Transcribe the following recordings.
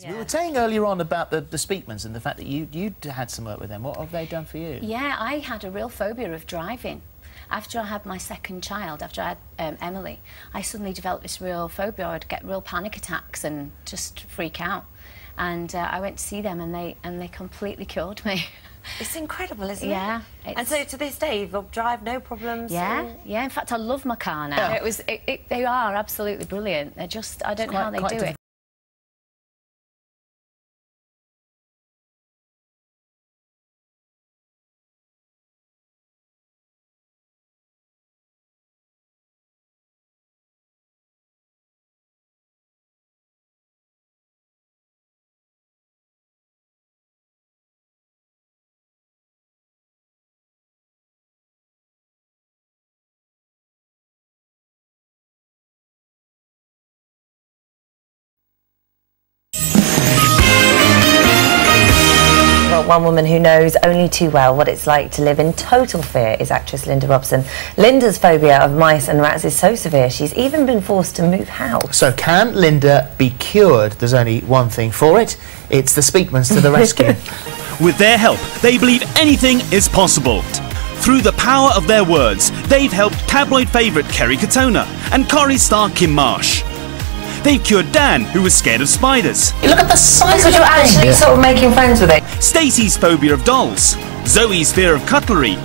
Yeah. We were saying earlier on about the Speakmans and the fact that you'd had some work with them. What have they done for you? Yeah, I had a real phobia of driving. After I had my second child, after I had Emily, I suddenly developed this real phobia. I'd get real panic attacks and just freak out. And I went to see them, and they completely cured me. It's incredible, isn't it? Yeah. And so to this day, they'll drive no problems? Yeah, or... yeah. In fact, I love my car now. Yeah. They are absolutely brilliant. They're just, I don't know how they do it. One woman who knows only too well what it's like to live in total fear is actress Linda Robson. Linda's phobia of mice and rats is so severe she's even been forced to move house. So can Linda be cured? There's only one thing for it. It's the Speakmans to the rescue. With their help, they believe anything is possible. Through the power of their words, they've helped tabloid favourite Kerry Katona and Corrie star Kim Marsh. They've cured Dan, who was scared of spiders. Look at the size of you're actually sort of making friends with it. Stacey's phobia of dolls, Zoe's fear of cutlery,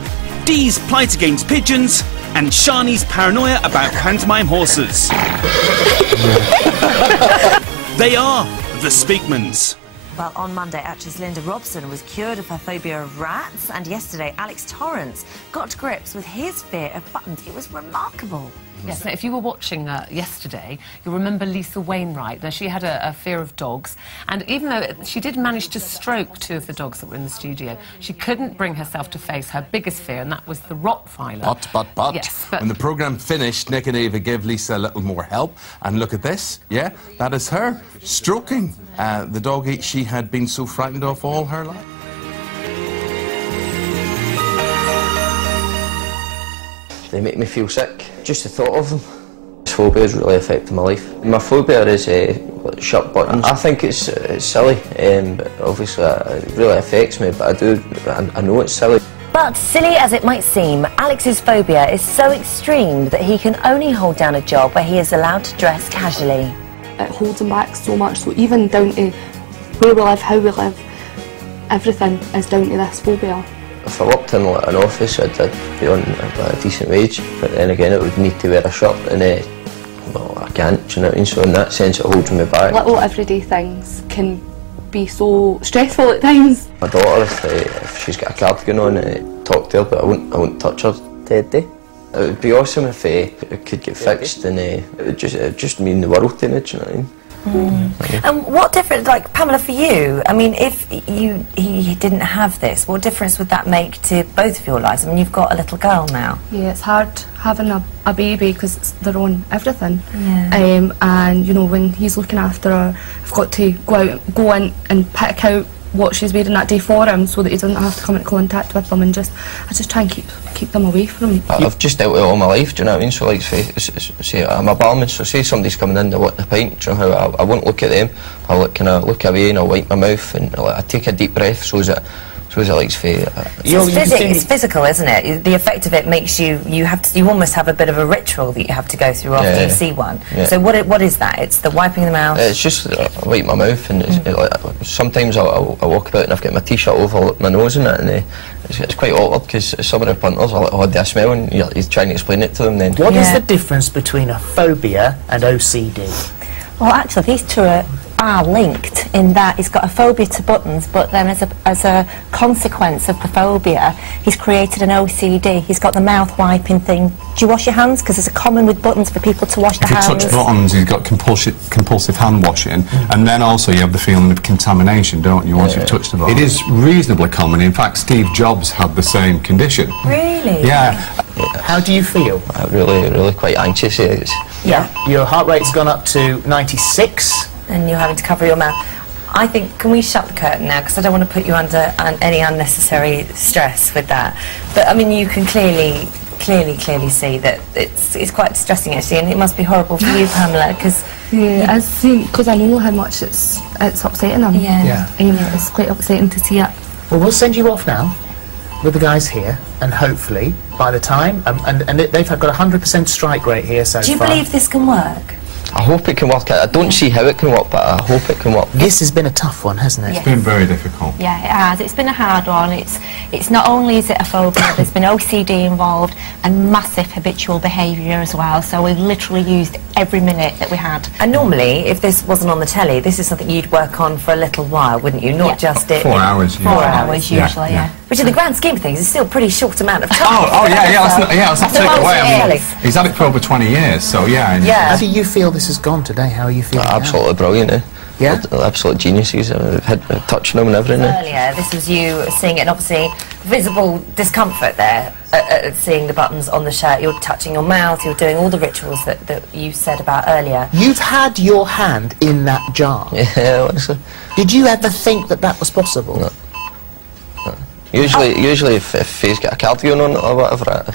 Dee's plight against pigeons, and Shani's paranoia about pantomime horses. They are the Speakmans. Well, on Monday, actress Linda Robson was cured of her phobia of rats, and yesterday, Alex Torrance got to grips with his fear of buttons. It was remarkable. Yes, now, if you were watching yesterday, you'll remember Lisa Wainwright. Now, she had a fear of dogs, and even though she did manage to stroke 2 of the dogs that were in the studio, she couldn't bring herself to face her biggest fear, and that was the Rottweiler. But, yes, when the programme finished, Nik and Eva gave Lisa a little more help, and look at this, yeah, that is her stroking the doggy she had been so frightened of all her life. They make me feel sick. Just the thought of them. This phobia has really affected my life. My phobia is shut buttons. I think it's silly, but obviously it really affects me, but I know it's silly. But silly as it might seem, Alex's phobia is so extreme that he can only hold down a job where he is allowed to dress casually. It holds him back so much, so even down to where we live, how we live, everything is down to this phobia. If I worked in an office, I'd be on a decent wage, but then again it would need to wear a shirt, and well, I can't, do you know what I mean? So in that sense it holds me back. Little everyday things can be so stressful at times. My daughter, if she's got a cardigan on, talk to her, but I wouldn't touch her. Teddy. It would be awesome if it could get fixed, and it would just mean the world to me, do you know what I mean? And what difference, like Pamela, for you, I mean, if he didn't have this, what difference would that make to both of your lives? I mean, you've got a little girl now. Yeah, it's hard having a baby because they're on everything. Yeah. And, you know, when he's looking after her, I've got to go in and pick out what she's wearing that day for him so that he doesn't have to come into contact with them, and I just try and keep them away from him. I've just dealt with it all my life, do you know what I mean? So like, say I'm a barman, so say somebody's coming in to want the pint, do you know how I won't look at them, I'll kind of look away and I'll wipe my mouth and I take a deep breath, so is it likes for it's physical, isn't it? The effect of it makes you almost have a bit of a ritual that you have to go through after you see one. Yeah. So what is that? It's the wiping the mouth? It's just I wipe my mouth, and sometimes I'll walk about and I've got my t-shirt over my nose and it, and it's quite awkward because some of the punters are like, oh, do smell, and you're trying to explain it to them then. What is the difference between a phobia and OCD? Well, actually, these two are linked in that he's got a phobia to buttons, but then as a consequence of the phobia, he's created an OCD. He's got the mouth wiping thing. Do you wash your hands? Because it's common with buttons for people to wash their hands. If you touch buttons, you've got compulsive hand washing, and then also you have the feeling of contamination, don't you, once you've touched the button? It is reasonably common. In fact, Steve Jobs had the same condition. Really? Yeah. How do you feel? I'm really quite anxious. Yeah. Your heart rate's gone up to 96. And you're having to cover your mouth. I think, can we shut the curtain now? Because I don't want to put you under any unnecessary stress with that. But I mean, you can clearly clearly see that it's quite distressing actually, and it must be horrible for you, Pamela, because yeah, because I know how much it's upsetting them. Yeah. It's quite upsetting to see it. Well, we'll send you off now with the guys here, and hopefully by the time they've got a 100% strike rate here so far. Do you believe this can work? I hope it can work. I don't see how it can work, but I hope it can work. This has been a tough one, hasn't it? It's been very difficult. Yeah, it has. It's been a hard one. It's not only is it a phobia, there's been OCD involved and massive habitual behaviour as well. So we've literally used every minute that we had. And normally, if this wasn't on the telly, this is something you'd work on for a little while, wouldn't you? Not just it. 4 hours. 4 hours usually, yeah. Which, in the grand scheme of things, is still a pretty short amount of time. Oh yeah. Let's not take it away. I mean, he's had it for over 20 years, so yeah. How do you feel this has gone today? How are you feeling? Absolutely brilliant, eh? Yeah? Absolute geniuses. I've had touching them and everything. Earlier, this was you seeing it, and obviously visible discomfort there, seeing the buttons on the shirt. You're touching your mouth, you're doing all the rituals that you said about earlier. You've had your hand in that jar. Yeah, honestly. Did you ever think that was possible? No. Usually if he's got a cardigan on or whatever...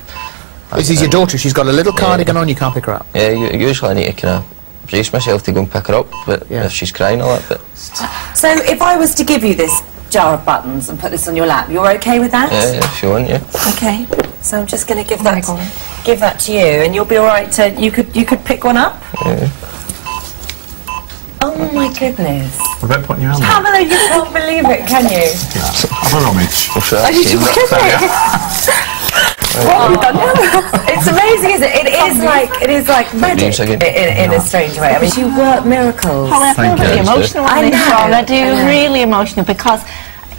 This is your daughter, she's got a little cardigan on, you can't pick her up. Yeah, usually I need to kind of brace myself to go and pick her up, but if she's crying a lot, but... So if I was to give you this jar of buttons and put this on your lap, you're okay with that? Yeah, if you want, yeah. Okay, so I'm just going to give that to you, and you'll be all right to... You could pick one up? Yeah. Oh my goodness. Without putting your hand on. Pamela, you can't believe it, can you? Yeah, have a rummage. It's amazing, isn't it? It is like magic in a strange way. I mean, you work miracles. Well, I feel really emotional on this one. I do, really emotional, because,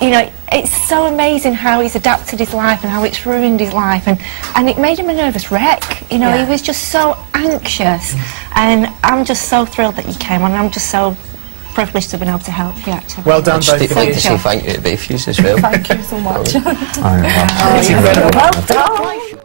you know, it's so amazing how he's adapted his life and how it's ruined his life, and it made him a nervous wreck. You know, he was just so anxious, and I'm just so thrilled that you came on. I'm just so privileged to have been able to help you, actually. Well done, both of you. I'd like to say thank you to both of you as well. Thank you so much. It's incredible. Well done.